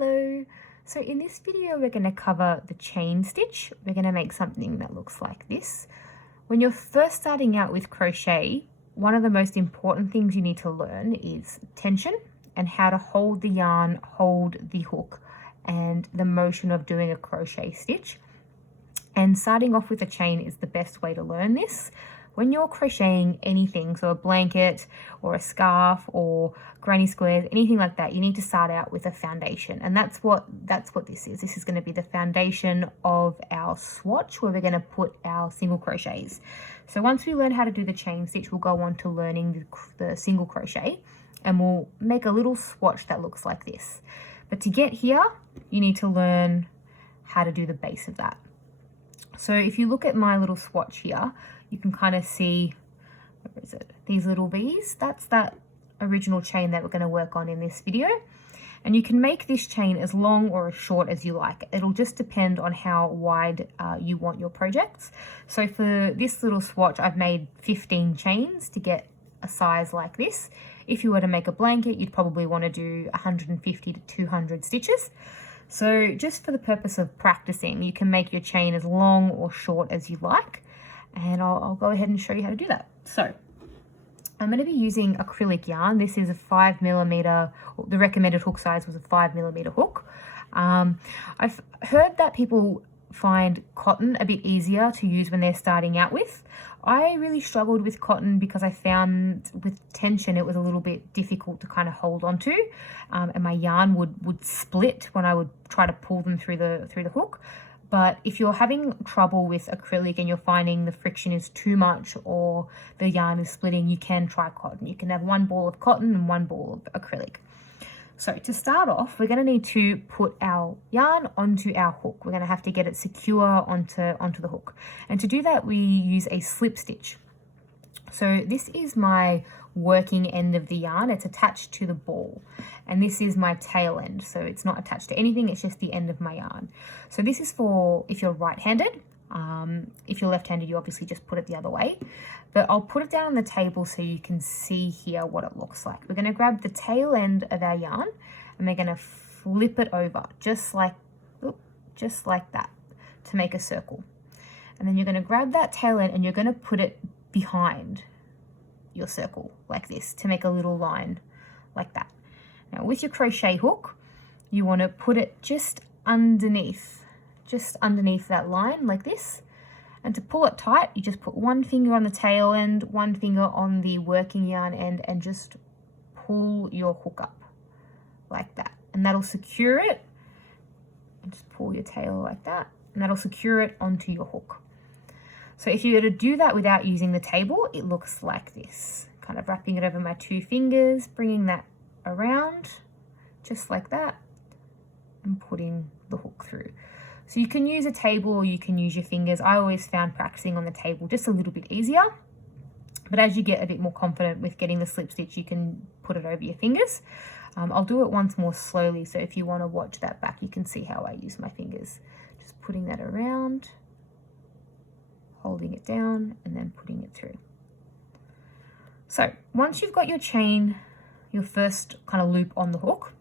Hello! So in this video we're going to cover the chain stitch. We're going to make something that looks like this. When you're first starting out with crochet, one of the most important things you need to learn is tension and how to hold the yarn, hold the hook, and the motion of doing a crochet stitch. And starting off with a chain is the best way to learn this. When you're crocheting anything, so a blanket or a scarf or granny squares, anything like that, you need to start out with a foundation. And that's what this is. This is going to be the foundation of our swatch where we're going to put our single crochets. So once we learn how to do the chain stitch, we'll go on to learning the single crochet, and we'll make a little swatch that looks like this. But to get here, you need to learn how to do the base of that. So if you look at my little swatch here, you can kind of see, where is it? These little V's. That's that original chain that we're going to work on in this video. And you can make this chain as long or as short as you like. It'll just depend on how wide you want your projects. So for this little swatch, I've made 15 chains to get a size like this. If you were to make a blanket, you'd probably want to do 150 to 200 stitches. So just for the purpose of practicing, you can make your chain as long or short as you like. And I'll go ahead and show you how to do that. So I'm going to be using acrylic yarn. This is a 5mm, the recommended hook size was a 5mm hook. I've heard that people find cotton a bit easier to use when they're starting out with. I really struggled with cotton because I found with tension it was a little bit difficult to kind of hold on to, and my yarn would split when I would try to pull them through the hook. But if you're having trouble with acrylic and you're finding the friction is too much or the yarn is splitting, you can try cotton. You can have one ball of cotton and one ball of acrylic. So to start off, we're going to need to put our yarn onto our hook. We're going to have to get it secure onto the hook. And to do that, we use a slip stitch. So this is my working end of the yarn. It's attached to the ball. And this is my tail end. So it's not attached to anything. It's just the end of my yarn. So this is for if you're right-handed. If you're left-handed, you obviously just put it the other way. But I'll put it down on the table so you can see here what it looks like. We're going to grab the tail end of our yarn and we're going to flip it over just like that to make a circle. And then you're going to grab that tail end and you're going to put it behind your circle like this to make a little line like that. Now with your crochet hook, you want to put it just underneath that line like this. And to pull it tight, you just put one finger on the tail end, one finger on the working yarn end, and just pull your hook up like that. And that'll secure it. And just pull your tail like that, and that'll secure it onto your hook. So if you were to do that without using the table, it looks like this. Kind of wrapping it over my two fingers, bringing that around, just like that, and putting the hook through. So you can use a table or you can use your fingers. I always found practicing on the table just a little bit easier. But as you get a bit more confident with getting the slip stitch, you can put it over your fingers. I'll do it once more slowly. So if you want to watch that back, you can see how I use my fingers. Just putting that around, holding it down, and then putting it through. So once you've got your chain, your first kind of loop on the hook,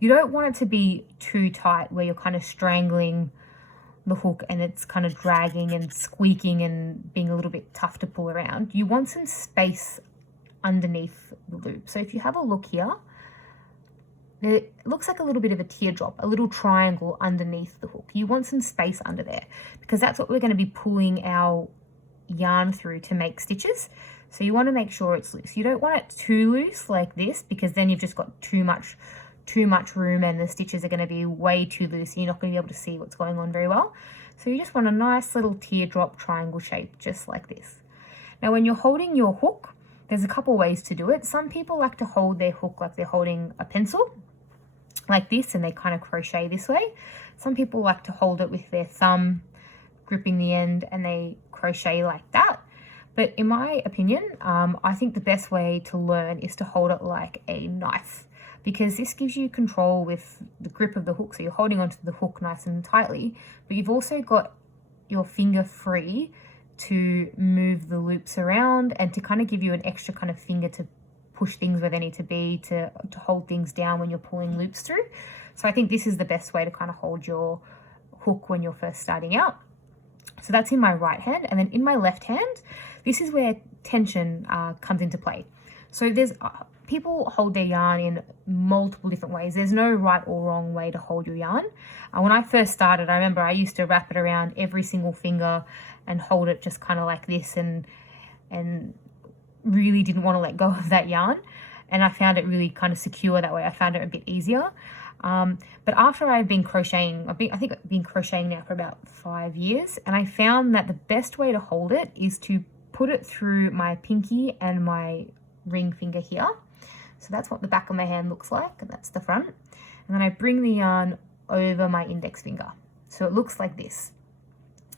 you don't want it to be too tight where you're kind of strangling the hook and it's kind of dragging and squeaking and being a little bit tough to pull around. You want some space underneath the loop. So if you have a look here, it looks like a little bit of a teardrop, a little triangle underneath the hook. You want some space under there because that's what we're going to be pulling our yarn through to make stitches. So you want to make sure it's loose. You don't want it too loose like this because then you've just got too much room and the stitches are going to be way too loose. You're not going to be able to see what's going on very well. So you just want a nice little teardrop triangle shape just like this. Now when you're holding your hook, there's a couple ways to do it. Some people like to hold their hook like they're holding a pencil like this and they kind of crochet this way. Some people like to hold it with their thumb gripping the end and they crochet like that. But in my opinion, I think the best way to learn is to hold it like a knife, because this gives you control with the grip of the hook. So you're holding onto the hook nice and tightly, but you've also got your finger free to move the loops around and to kind of give you an extra kind of finger to push things where they need to be, to hold things down when you're pulling loops through. So I think this is the best way to kind of hold your hook when you're first starting out. So that's in my right hand, and then in my left hand, this is where tension comes into play. So there's people hold their yarn in multiple different ways. There's no right or wrong way to hold your yarn. When I first started, I remember I used to wrap it around every single finger and hold it just kind of like this, and really didn't want to let go of that yarn. And I found it really kind of secure that way. I found it a bit easier. But after I've been crocheting, I think I've been crocheting now for about 5 years, and I found that the best way to hold it is to put it through my pinky and my ring finger here. So that's what the back of my hand looks like, and that's the front. And then I bring the yarn over my index finger. So it looks like this.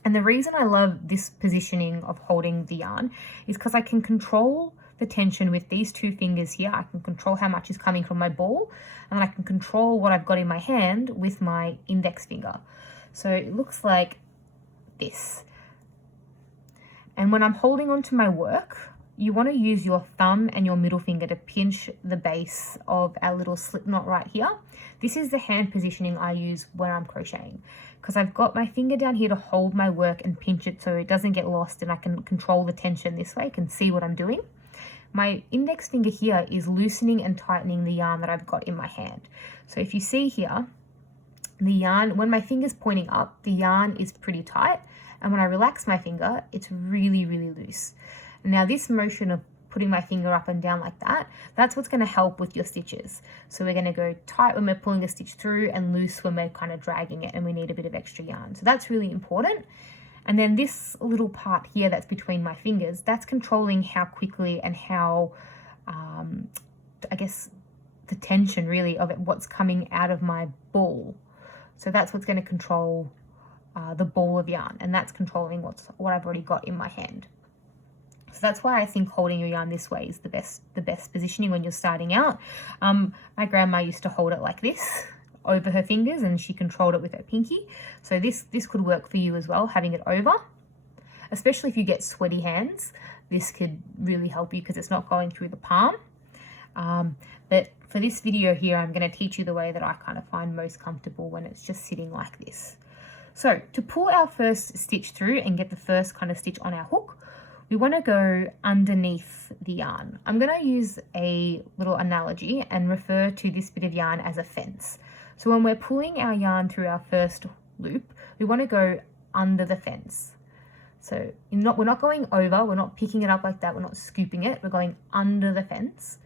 And the reason I love this positioning of holding the yarn is because I can control the tension with these two fingers here. I can control how much is coming from my ball, and then I can control what I've got in my hand with my index finger. So it looks like this. And when I'm holding onto my work, you want to use your thumb and your middle finger to pinch the base of our little slip knot right here. This is the hand positioning I use when I'm crocheting, because I've got my finger down here to hold my work and pinch it so it doesn't get lost, and I can control the tension this way. I can see what I'm doing. My index finger here is loosening and tightening the yarn that I've got in my hand. So if you see here, the yarn, when my finger's pointing up, the yarn is pretty tight, and when I relax my finger, it's really, really loose. Now this motion of putting my finger up and down like that, that's what's going to help with your stitches. So we're going to go tight when we're pulling a stitch through and loose when we're kind of dragging it and we need a bit of extra yarn. So that's really important. And then this little part here that's between my fingers, that's controlling how quickly and how, I guess, the tension really of it, what's coming out of my ball. So that's what's going to control the ball of yarn, and that's controlling what I've already got in my hand. So that's why I think holding your yarn this way is the best positioning when you're starting out. My grandma used to hold it like this over her fingers, and she controlled it with her pinky. So this could work for you as well, having it over. Especially if you get sweaty hands, this could really help you because it's not going through the palm. But for this video here, I'm going to teach you the way that I kind of find most comfortable when it's just sitting like this. So to pull our first stitch through and get the first kind of stitch on our hook, we want to go underneath the yarn. I'm going to use a little analogy and refer to this bit of yarn as a fence. So when we're pulling our yarn through our first loop, we want to go under the fence. So we're not going over, we're not picking it up like that, we're not scooping it, we're going under the fence.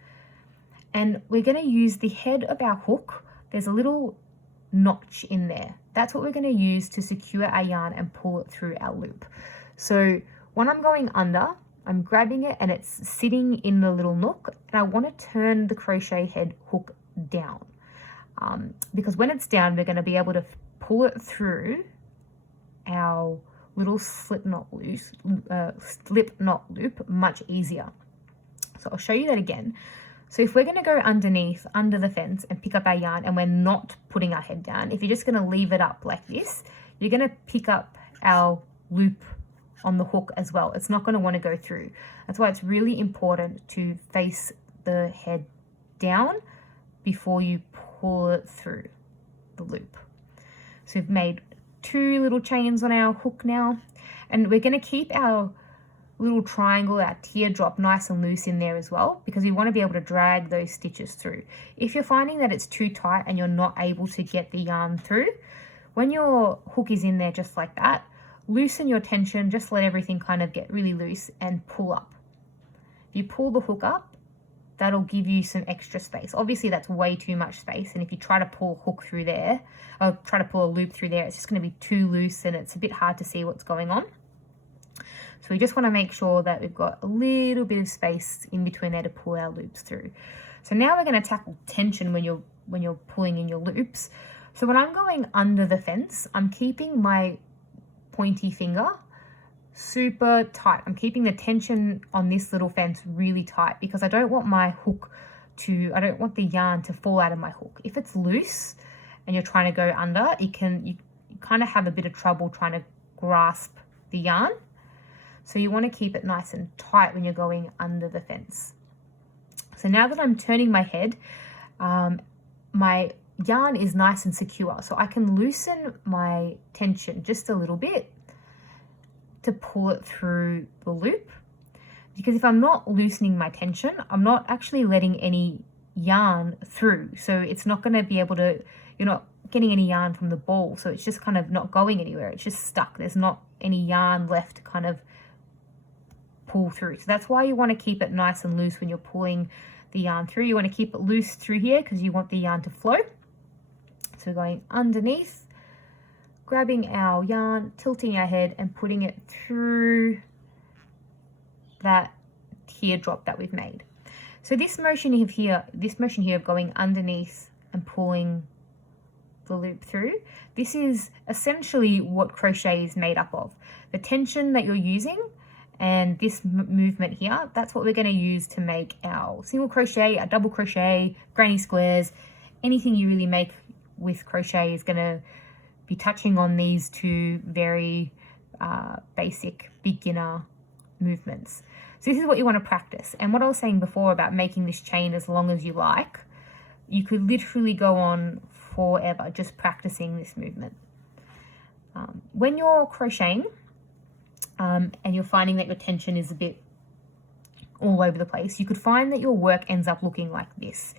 And we're going to use the head of our hook. There's a little notch in there. That's what we're going to use to secure our yarn and pull it through our loop. So when I'm going under, I'm grabbing it and it's sitting in the little nook, and I want to turn the crochet head hook down. Because when it's down, we're going to be able to pull it through our little slip knot loop much easier. So I'll show you that again. So if we're going to go underneath, under the fence, and pick up our yarn, and we're not putting our head down, if you're just going to leave it up like this, you're going to pick up our loop on the hook as well. It's not going to want to go through. That's why it's really important to face the head down before you pull it through the loop. So we've made 2 little chains on our hook now, and we're going to keep our little triangle, our teardrop, nice and loose in there as well, because we want to be able to drag those stitches through. If you're finding that it's too tight and you're not able to get the yarn through, when your hook is in there just like that, loosen your tension, just let everything kind of get really loose and pull up. If you pull the hook up, that'll give you some extra space. Obviously that's way too much space, and if you try to pull a hook through there, or try to pull a loop through there, it's just going to be too loose and it's a bit hard to see what's going on. So we just want to make sure that we've got a little bit of space in between there to pull our loops through. So now we're going to tackle tension when you're pulling in your loops. So when I'm going under the fence, I'm keeping my pointy finger super tight. I'm keeping the tension on this little fence really tight because I don't want my hook I don't want the yarn to fall out of my hook. If it's loose and you're trying to go under, you kind of have a bit of trouble trying to grasp the yarn. So you want to keep it nice and tight when you're going under the fence. So now that I'm turning my head, my yarn is nice and secure, so I can loosen my tension just a little bit to pull it through the loop. Because if I'm not loosening my tension, I'm not actually letting any yarn through, so it's not going to be able to, you're not getting any yarn from the ball, so it's just kind of not going anywhere. It's just stuck. There's not any yarn left to kind of pull through. So that's why you want to keep it nice and loose when you're pulling the yarn through. You want to keep it loose through here because you want the yarn to flow. So we're going underneath, grabbing our yarn, tilting our head and putting it through that teardrop that we've made. So this motion here of going underneath and pulling the loop through, this is essentially what crochet is made up of. The tension that you're using and this movement here, that's what we're going to use to make our single crochet, our double crochet, granny squares. Anything you really make with crochet is going to be touching on these two very basic beginner movements. So this is what you want to practice. And what I was saying before about making this chain as long as you like, you could literally go on forever just practicing this movement. When you're crocheting and you're finding that your tension is a bit all over the place, you could find that your work ends up looking like this.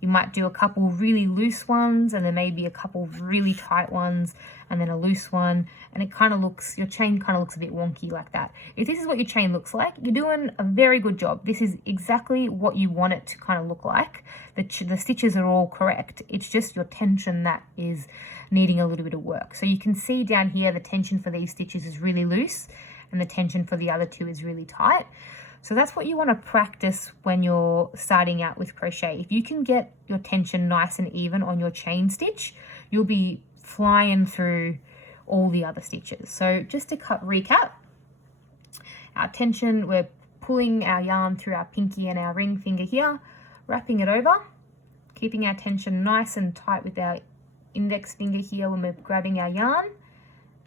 You might do a couple really loose ones and then maybe a couple really tight ones and then a loose one, and it kind of looks, your chain kind of looks a bit wonky like that. If this is what your chain looks like, you're doing a very good job. This is exactly what you want it to kind of look like. The stitches are all correct. It's just your tension that is needing a little bit of work. So you can see down here the tension for these stitches is really loose and the tension for the other two is really tight. So that's what you want to practice when you're starting out with crochet. If you can get your tension nice and even on your chain stitch, you'll be flying through all the other stitches. So just to recap, our tension, we're pulling our yarn through our pinky and our ring finger here, wrapping it over, keeping our tension nice and tight with our index finger here when we're grabbing our yarn,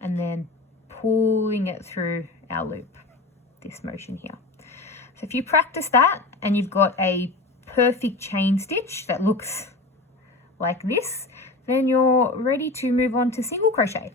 and then pulling it through our loop, this motion here. So if you practice that and you've got a perfect chain stitch that looks like this, then you're ready to move on to single crochet.